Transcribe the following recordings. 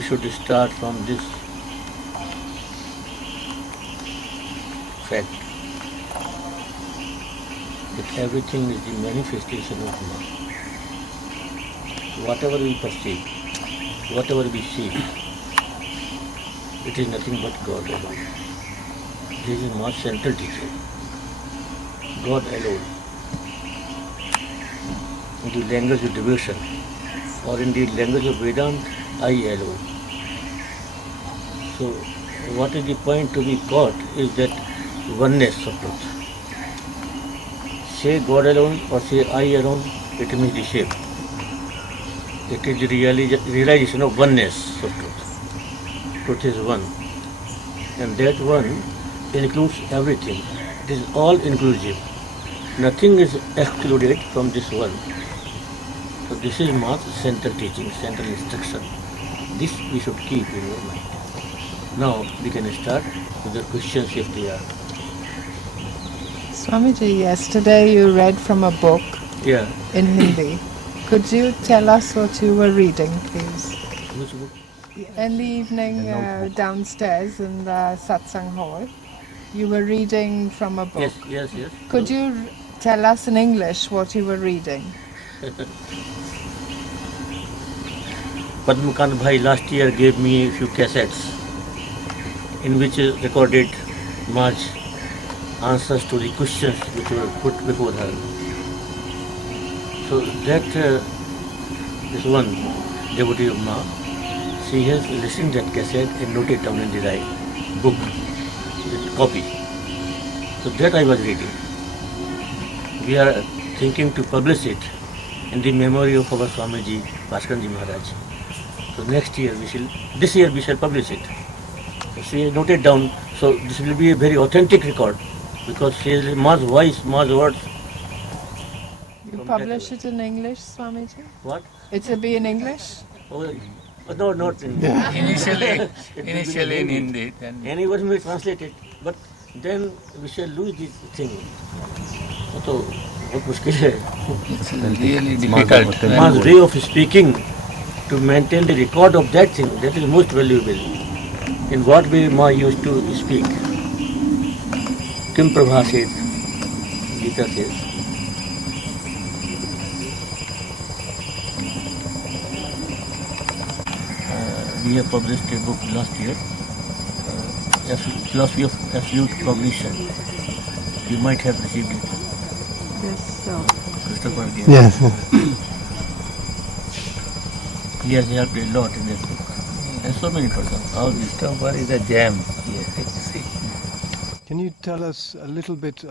we should start from this fact that everything is the manifestation of Ma. Whatever we perceive, whatever we see, it is nothing but God alone. This is Ma's central teaching. God alone. In the language of devotion, or in the language of Vedanta, I alone. So, what is the point to be caught is that oneness of truth. Say God alone or say I alone, it means the shape. It is the realization of oneness of truth. Truth is one. And that one includes everything. It is all inclusive. Nothing is excluded from this one. So this is Ma's central teaching, central instruction. This we should keep in our mind. Now we can start with the questions if they are. Swamiji, yesterday you read from a book Yeah. in Hindi. Could you tell us what you were reading, please? Which book? In the evening downstairs in the satsang hall, you were reading from a book. Yes. Could you tell us in English what you were reading? Padmakant Bhai last year gave me a few cassettes in which is recorded Ma's answers to the questions which were put before her. So that is one devotee of Ma. She has listened that cassette and noted down in the right book, the copy. So that I was reading. We are thinking to publish it in the memory of our Swamiji, Bhaskaranji Maharaj. So this year we shall publish it. So she has noted down, so this will be a very authentic record because she is Ma's voice, Ma's words. You From publish that it in English, Swamiji? What? It will be in English? Oh, no, not in Initially in Hindi. Then Anyone may translate it, but then we shall lose this thing. तो बहुत मुश्किल है. it's really difficult. Ma's way of speaking to maintain the record of that thing, that is most valuable. In what way Ma used to speak? Kim Prabhasit, Gita says. We have published a book last year, Philosophy of Absolute Cognition. You might have received it. Yes, so. Christopher gave. Yes. He has helped a lot in this book. And so many persons. All these stuff. Christopher is a gem. Can you tell us a little bit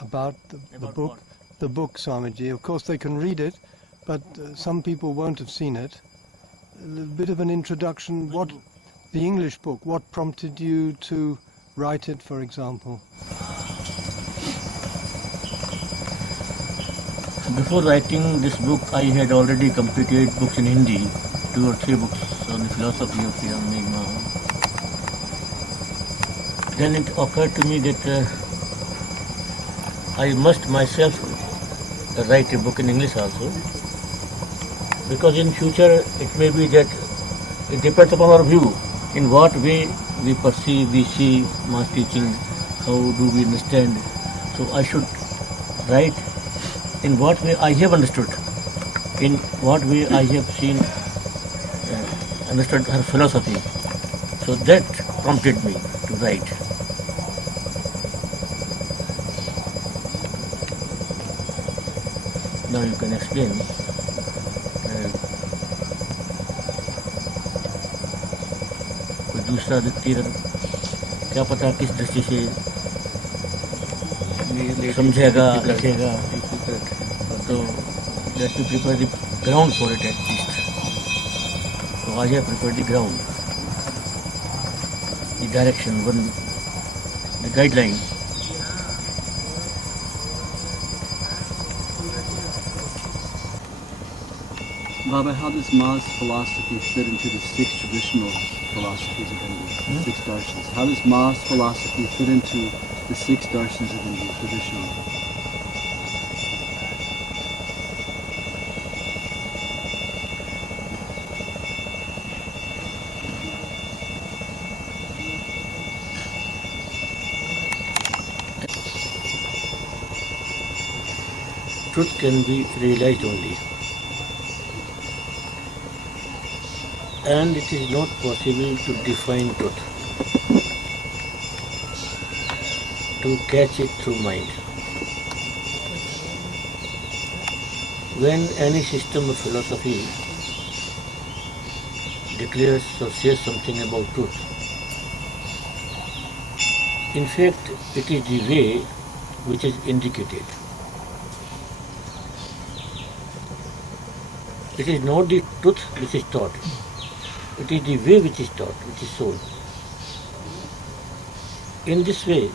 about the About book? what? The book, Swamiji. Of course, they can read it, but some people won't have seen it. A little bit of an introduction. Which What book? the English book? What prompted you to write it, for example? Before writing this book, I had already completed books in Hindi, 2 or 3 books on the philosophy of Yamnigma. Then it occurred to me that I must myself write a book in English also, because in future it may be that it depends upon our view, in what way we perceive, we see Ma's teaching, how do we understand. So I should write in what way I have understood, in what way I have seen, understood her philosophy. So that prompted me to write. Now you can explain. कोई दूसरा व्यक्ति अगर क्या पता किस दृष्टि से समझेगा, लिखेगा, so let me prepare the ground for it at least. So I have prepared the ground, the direction, the guideline. Baba, how does Ma's philosophy fit into the 6 traditional philosophies of India, 6 darshans? How does Ma's philosophy fit into the 6 darshans of India traditionally? truth can be realized only. And it is not possible to define truth, to catch it through mind. When any system of philosophy declares or says something about truth, in fact, it is the way which is indicated. It is not the truth which is taught. It is the way which is taught, which is shown. In this way,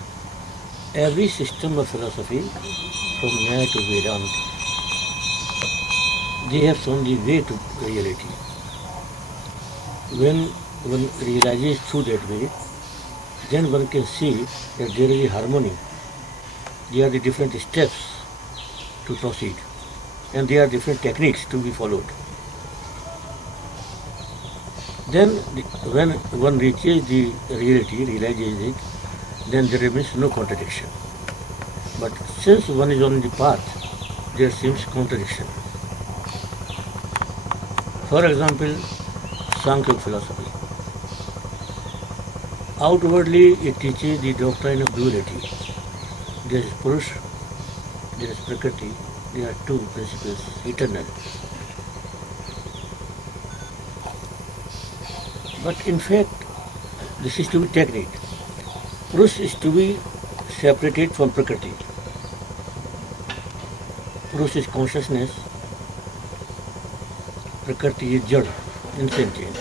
every system of philosophy, from Nyaya to Vedanta, they have shown the way to reality. When one realizes through that way, then one can see that there is a harmony. There are the different steps to proceed, and there are different techniques to be followed. Then when one reaches the reality, realizes it, then there remains no contradiction. But since one is on the path, there seems contradiction. For example, Sankhya philosophy. Outwardly, it teaches the doctrine of duality. There is Purusha, there is Prakriti, there are two principles, eternal. But in fact, this is to be technique. Purusha is to be separated from Prakriti. Purusha is consciousness, Prakriti is jada, insentient.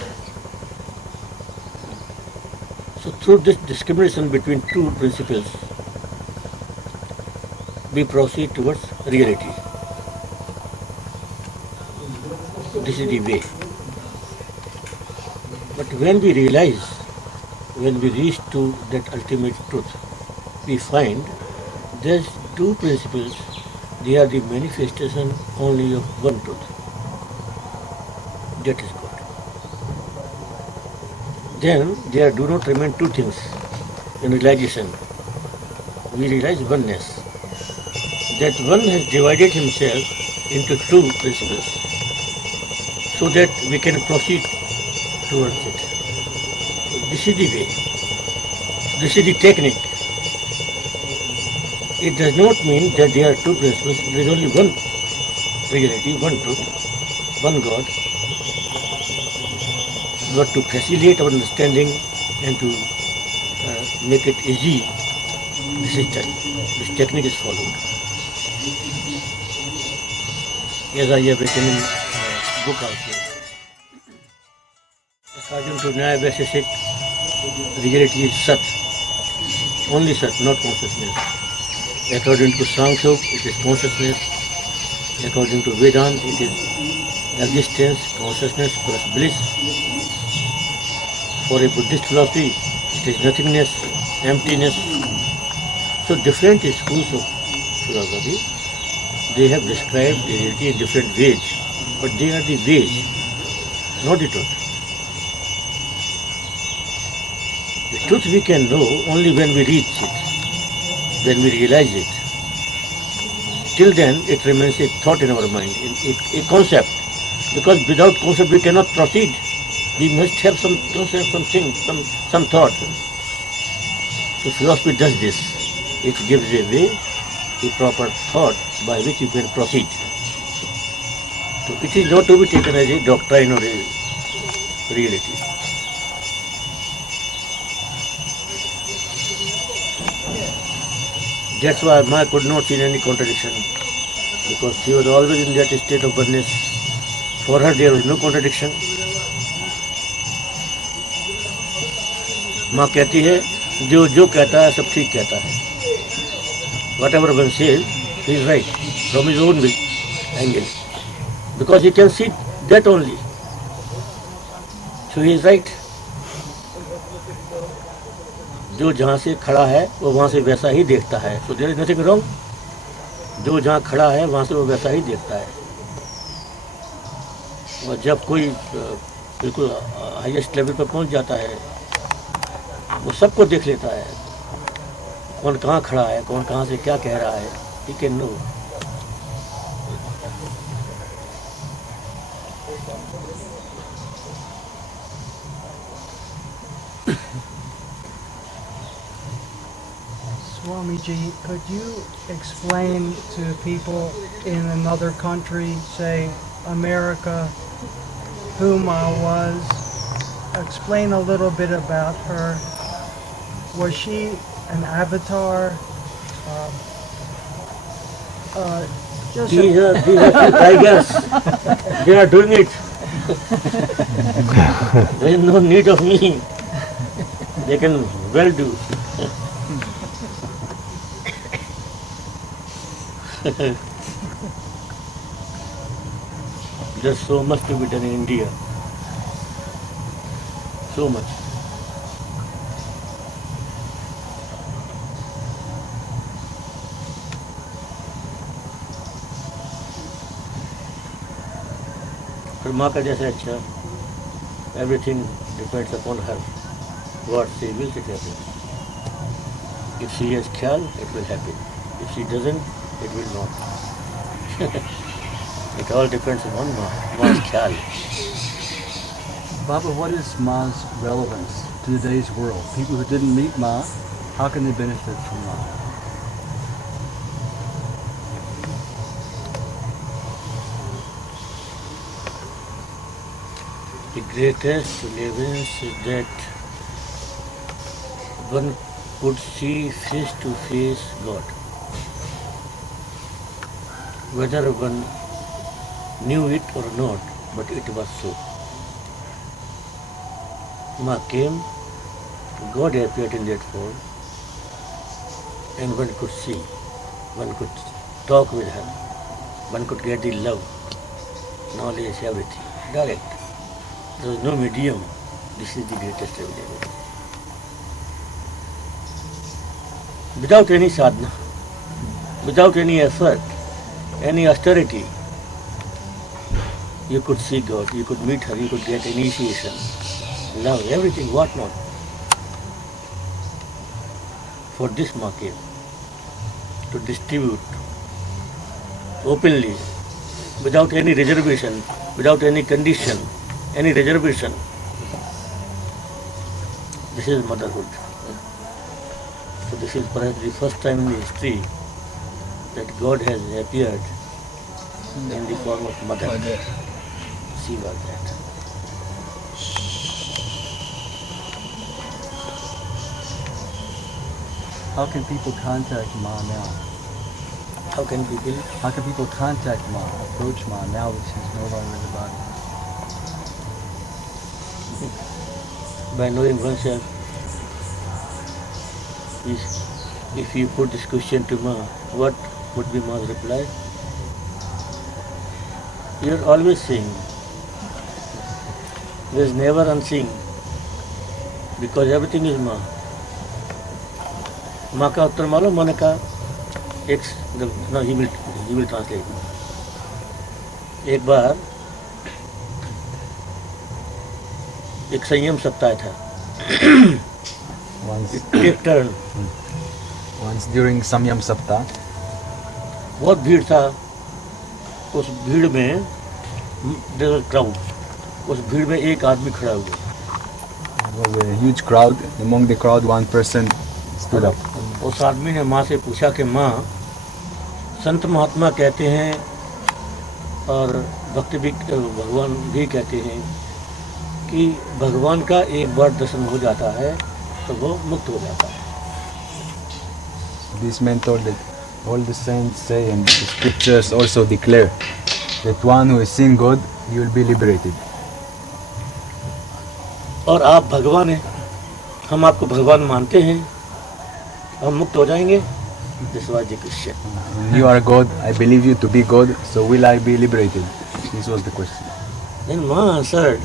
So through this discrimination between two principles, we proceed towards reality. This is the way. But when we realize, when we reach to that ultimate truth, we find these two principles, they are the manifestation only of one truth. That is God. Then there do not remain two things in realization. We realize oneness. That one has divided himself into two principles so that we can proceed towards it. This is the way. This is the technique. It does not mean that there are two principles. There is only one reality, one truth, one God. But to facilitate our understanding and to make it easy, this technique is followed. As I have written in book also. According to Nyaya Vaisheshik, reality is Sat, only Sat, not consciousness. According to Sankhya, it is consciousness. According to Vedanta, it is existence, consciousness plus bliss. For a Buddhist philosophy, it is nothingness, emptiness. So different schools of philosophy, they have described reality in different ways, but they are the ways, not the truth. The truth we can know only when we reach it, when we realize it. Till then, it remains a thought in our mind, a concept, because without concept we cannot proceed. We must have some concept, something, some thought. So philosophy does this. It gives a way, a proper thought by which you can proceed. So it is not to be taken as a doctrine or a reality. That's why Maya could not see any contradiction, because she was always in that state of oneness. For her there was no contradiction. माँ कहती है जो जो कहता है सब ठीक कहता है. Whatever one says, he is right from his own angle, because he can see that only. So he is right. जो जहाँ से खड़ा है वो वहाँ से वैसा ही देखता है. So there is nothing wrong. जो जहाँ खड़ा है वहाँ से वो वैसा ही देखता है. और जब कोई बिल्कुल हाईएस्ट लेवल पर पहुँच जाता है, वो सबको देख लेता है. कौन कहाँ खड़ा है, कौन कहाँ से क्या कह रहा है, he can know. Swamiji, could you explain to people in another country, say America, who Ma was? Explain a little bit about her. Was she an avatar? Just These are tigers. They are doing it. There is no need of me. They can well do. There's so much to be done in India. So much. फिर माँ का जैसे अच्छा, everything depends upon her. What she wills it happens. If she has ख्याल, it will happen. If she doesn't, it will not. It all depends on Ma's ख्याल. Baba, what is Ma's relevance to today's world? People who didn't meet Ma, how can they benefit from Ma? The greatest relevance is that one could see face to face God. Whether one knew it or not, but it was so. Ma came, God appeared in that form, and one could see, one could talk with her, one could get the love, knowledge, everything, direct. There is no medium. This is the greatest revelation. Without any sadhana, without any effort, any austerity, you could see God, you could meet her, you could get initiation, love, everything, what not. For this Ma came, to distribute openly, without any reservation, without any condition, any reservation. This is motherhood. So this is perhaps the first time in history that God has appeared in the form of mother. She was that. How can people contact Ma now? How can people? How can people contact Ma, approach Ma now that she's no longer in the body? By knowing oneself. If you put this question to Ma, what would be Ma's reply? You are always seeing. There is never unseen. Because everything is Ma. माँ का उत्तर मालूम, मैंने कहा एक no, he will translate. एक बार एक संयम सप्ताह था. Take turn. Once during Samyam Saptah, बहुत भीड़ था. उस भीड़ में there was a crowd. उस भीड़ में एक आदमी खड़ा हुआ. there was a huge crowd. Among the crowd, one person stood up. उस आदमी ने माँ से पूछा कि माँ, संत महात्मा कहते हैं और भक्त भी भगवान भी कहते हैं कि भगवान का एक बार दर्शन हो जाता है तो वो मुक्त हो जाता है. This man told that all the saints say, and the scriptures also declare, that one who has seen God, he will be liberated. और आप भगवान हैं, हम आपको भगवान मानते हैं, हम मुक्त हो जाएंगे. This was the question. You are God, I believe you to be God, so will I be liberated? This was the question. Then Ma answered,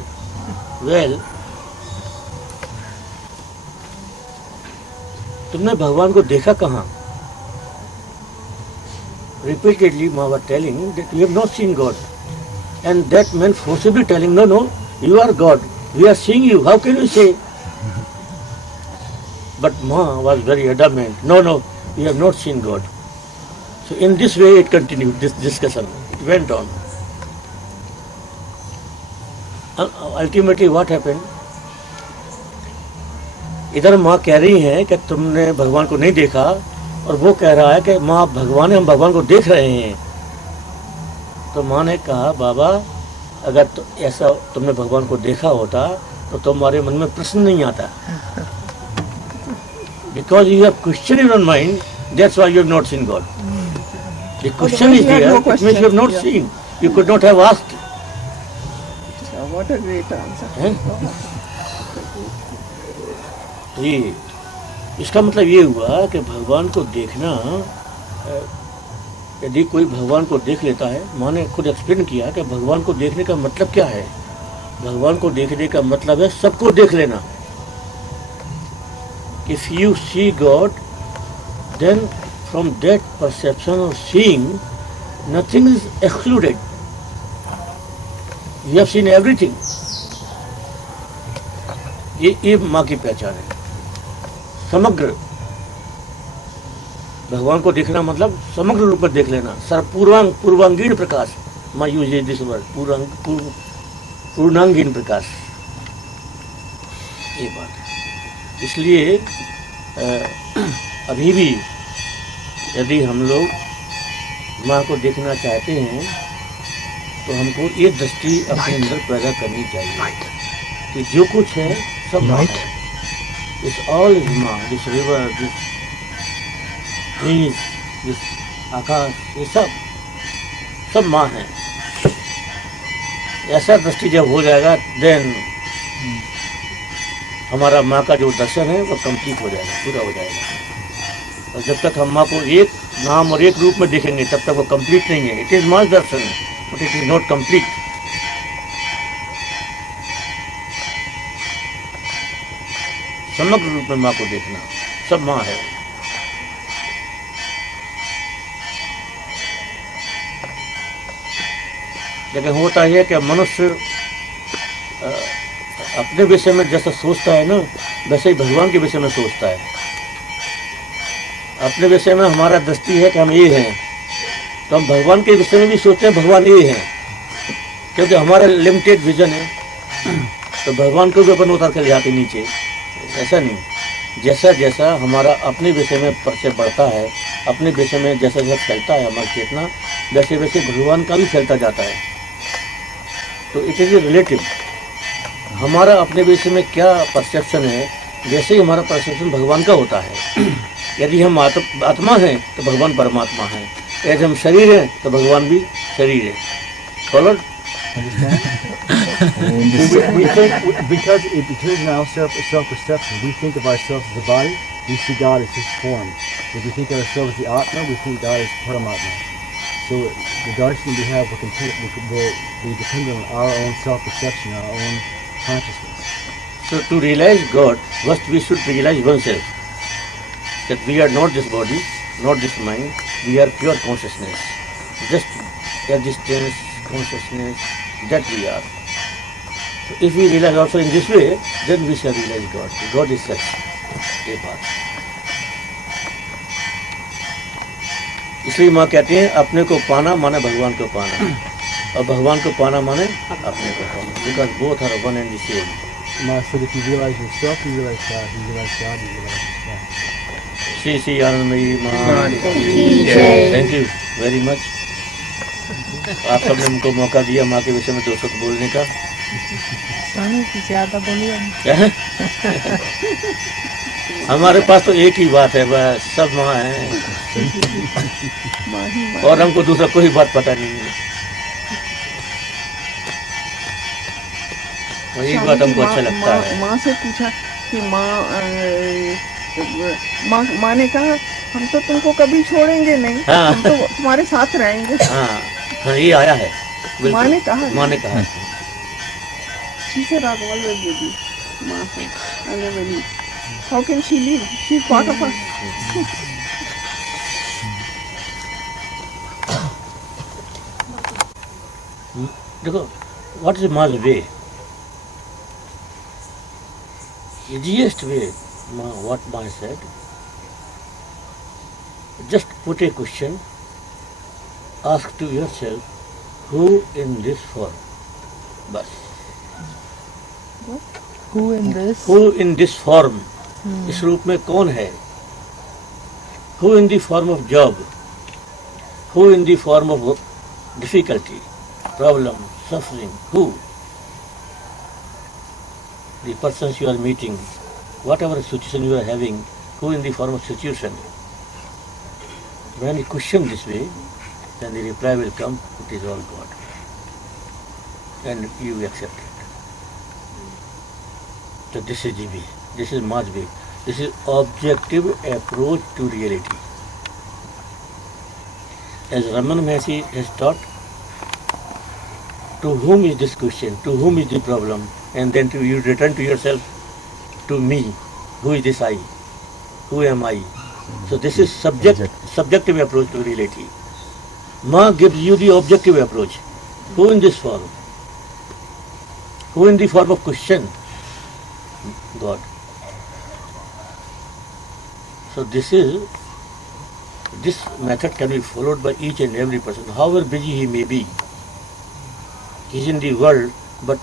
well, तुमने भगवान को देखा कहाँ? Repeatedly Ma was telling that we have not seen God. And that man forcibly telling, no, you are God. We are seeing you. How can you say? But Ma was very adamant. No, we have not seen God. So in this way it continued, this discussion. it went on. Ultimately what happened? इधर माँ कह रही हैं कि तुमने भगवान को नहीं देखा, और वो कह रहा है कि माँ भगवान है, हम भगवान को देख रहे हैं। तो माँ ने कहा, बाबा अगर ऐसा तुमने भगवान को देखा होता तो तुम्हारे मन में प्रश्न नहीं आता। Because you have question in your mind, that's why you have not seen God. The question is there, it means you have not seen. You could not have asked. What a great answer. हैं? तो ये इसका मतलब ये हुआ कि भगवान को देखना, यदि कोई भगवान को देख लेता है, माँ ने खुद एक्सप्लेन किया कि भगवान को देखने का मतलब क्या है। भगवान को देखने का मतलब है सबको देख लेना। If you see God, then from that perception of seeing, nothing is excluded. You have seen everything. ये माँ की पहचान है। समग्र भगवान को देखना मतलब समग्र रूप में देख लेना, पूर्वांगीण प्रकाश। माँ यूज दिस वर्ड, पूर्णांगीण प्रकाश, ये बात है। इसलिए अभी भी यदि हम लोग माँ को देखना चाहते हैं तो हमको ये दृष्टि अपने अंदर पैदा करनी चाहिए कि जो कुछ है सब माँ है। This all is maa, this river, this trees, this akash, ये सब माँ है। ऐसा दृष्टि जब हो जाएगा, देन हमारा माँ का जो दर्शन है वो कंप्लीट हो जाएगा, पूरा हो जाएगा। और जब तक हम माँ को एक नाम और एक रूप में देखेंगे तब तक वो कंप्लीट नहीं है। It is maa darshan, but it is not complete. समग्र रूप में माँ को देखना, सब माँ है। लेकिन होता है कि मनुष्य अपने विषय में जैसा सोचता है ना, वैसे ही भगवान के विषय में सोचता है। अपने विषय में हमारा दृष्टि है कि हम ये हैं, तो हम भगवान के विषय में भी सोचते हैं भगवान ये हैं, क्योंकि हमारा लिमिटेड विजन है। तो भगवान को भी अपन उतार कर ले आते नीचे, ऐसा नहीं। जैसा जैसा हमारा अपने विषय में परिचय बढ़ता है, अपने विषय में जैसा जैसा फैलता है हमारा चेतना, वैसे वैसे भगवान का भी फैलता जाता है। तो इट इज रिलेटिव। हमारा अपने विषय में क्या परसेप्शन है, वैसे ही हमारा परसेप्शन भगवान का होता है। यदि हम आत्मा हैं तो भगवान परमात्मा है, यदि हम शरीर हैं तो भगवान भी शरीर है। Follow? we think, because in our self-perception, we think of ourselves as a body, we see God as His form. If we think of ourselves as the Atma, we think God as Paramatma. So the darshan we have will be dependent on our own self-perception, our own consciousness. So to realize God, first we should realize oneself, that we are not this body, not this mind, we are pure consciousness, just existence, consciousness, that we are. So if we realize also in this way, then we shall realize God. God is such a part. इसलिए माँ कहते हैं अपने को पाना माने भगवान को पाना, और भगवान को पाना माने अपने को पाना, because both are one and the same. Ma said if you realize yourself, you realize God. You realize God, you realize yourself. Shri Shri आनंदमयी माँ, थैंक यू वेरी मच। आप सबने हमको मौका दिया माँ के विषय में 2 शब्द बोलने का। स्वामी जी ज़्यादा बोलिए। क्या है? हमारे पास तो एक ही बात है, बस सब माँ है, और हमको दूसरा कोई बात पता नहीं है। और एक बात हमको अच्छा लगता है। माँ से पूछा कि माँ ने कहा हम तो तुमको कभी छोड़ेंगे नहीं, हाँ। हम तो तुम्हारे साथ रहेंगे। हाँ, ये आया है। माँ ने कहा। माँ ने कहा। She said I've always with you. माँ से I never leave. How can she leave? She's part of us. देखो, what is Ma's way? Easiest way, what Ma said, just put a question, ask to yourself, who in this form? Bas. Who in this? Who in this form? इस रूप में कौन है? Who in the form of job? Who in the form of difficulty, problem, suffering? Who? The persons you are meeting, whatever situation you are having, who in the form of situation? When you question this way, then the reply will come, it is all God. And you accept it. So this is the way. This is much way. This is objective approach to reality. As Raman Mahasi has taught, to whom is this question, to whom is the problem, and then you return to yourself, to me, who is this I, who am I? So this is subjective approach to reality. Ma gives you the objective approach. Who in this form? Who in the form of question? God. So this method can be followed by each and every person, however busy he may be. He is in the world, but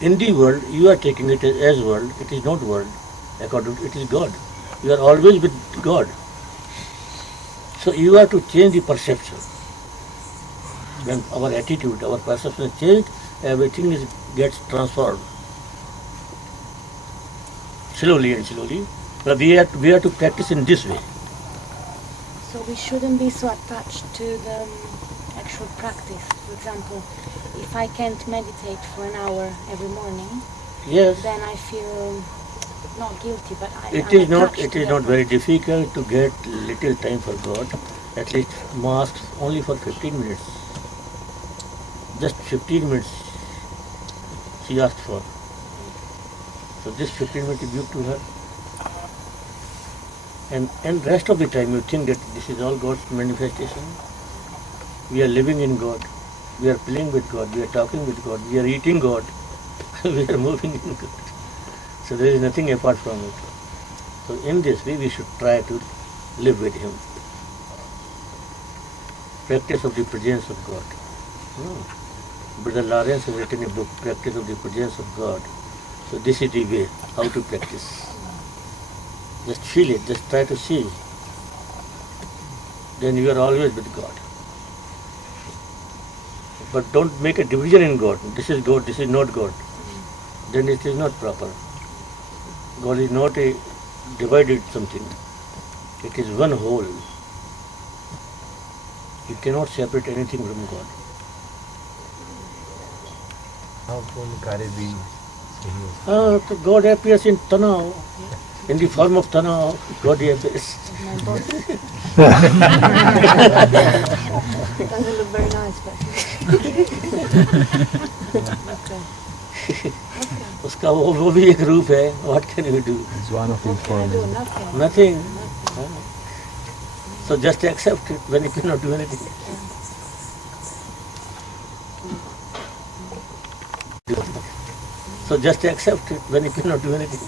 in the world you are taking it as world. It is not world. According to it is God. You are always with God. So you have to change the perception. When our attitude, our perception is changed, everything gets transformed. Slowly and slowly. But we have to practice in this way. So we shouldn't be so attached to the actual practice. For example, if I can't meditate for an hour every morning, Yes. then I feel not guilty, but It I'm is not. attached It to is that not very difficult to get little time for God. At least masks only for 15 minutes. Just 15 minutes. She asked for. So this 15 minutes is given to her. And rest of the time you think that this is all God's manifestation. We are living in God. We are playing with God. We are talking with God. We are eating God. We are moving in God. So there is nothing apart from it. So in this way we should try to live with Him. Practice of the presence of God. Brother Lawrence has written a book, Practice of the Presence of God. So this is the way how to practice. Just feel it, just try to see. Then you are always with God. But don't make a division in God. This is God, this is not God. Then it is not proper. God is not a divided something. It is one whole. You cannot separate anything from God. How can Karibi? So God appears in Tanav. In the form of Tanav, God appears. doesn't look very nice, but उसका वो भी एक रूप है. What can you do? It's one of the form. Nothing. So just accept it when you cannot do anything. So just accept it when you cannot do anything.